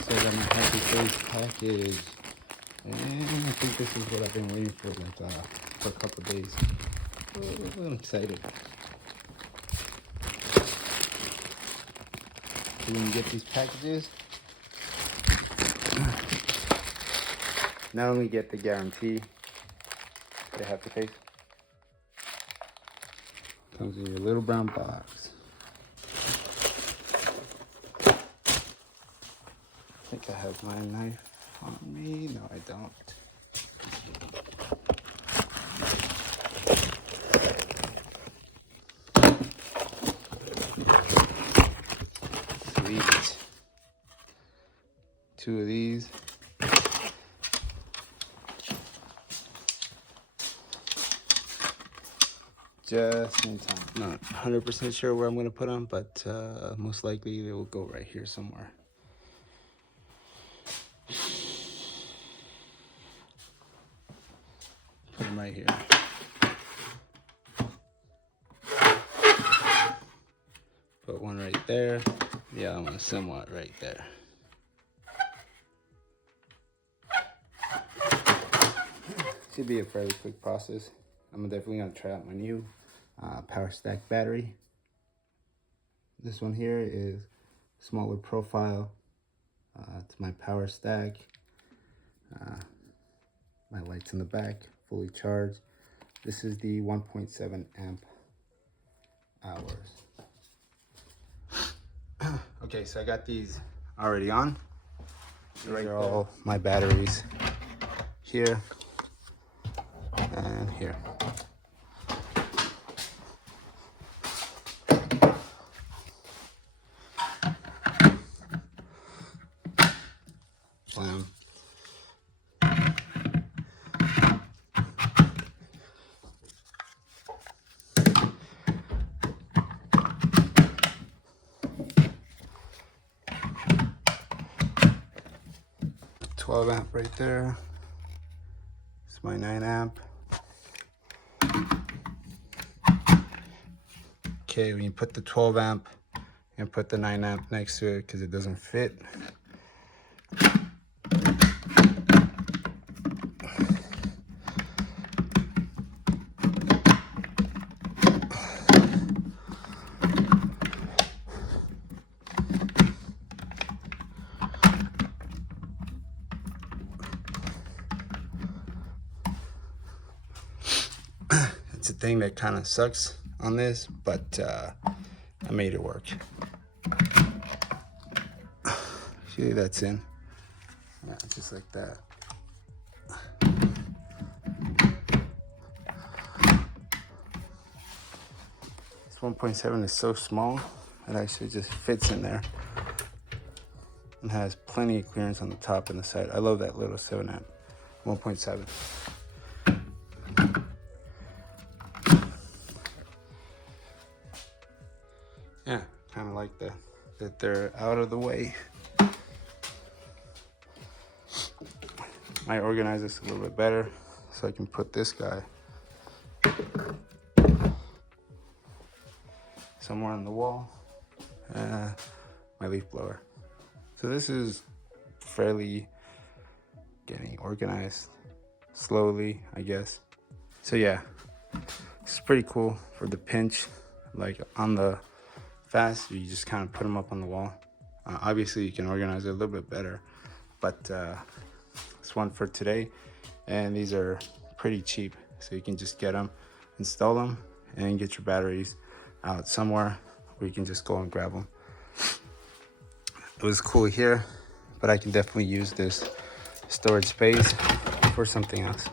So I got my happy face package, and I think this is what I've been waiting for, like for a couple of days. Oh, I'm excited. So when you get these packages, not only get the guarantee, the happy face, comes in your little brown box. I think I have my knife on me. No, I don't. Sweet. 2 of these. Just in time. Not 100% sure where I'm going to put them, but most likely they will go right here somewhere. Put them right here. Put one right there. The other one somewhat right there. Should be a fairly quick process. I'm definitely going to try out my new power stack battery. This one here is smaller profile. It's my power stack. My lights in the back, fully charged. This is the 1.7 amp hours. Okay, so I got these already on. These are all my batteries here and here. Slam. Amp right there. It's my 9 amp. Okay, when you put the 12 amp and put the 9 amp next to it because it doesn't fit. It's a thing that kind of sucks on this, but I made it work. See, that's in. Yeah, just like that. This 1.7 is so small, it actually just fits in there and has plenty of clearance on the top and the side. I love that little 7 amp 1.7. Yeah, kind of like that they're out of the way. Might organize this a little bit better so I can put this guy somewhere on the wall. My leaf blower. So this is fairly getting organized slowly, I guess. So yeah, it's pretty cool for the pinch. Like on the fast, you just kind of put them up on the wall. Obviously you can organize it a little bit better, but this one for today, and these are pretty cheap, so you can just get them, install them, and get your batteries out somewhere where you can just go and grab them. It was cool here, but I can definitely use this storage space for something else.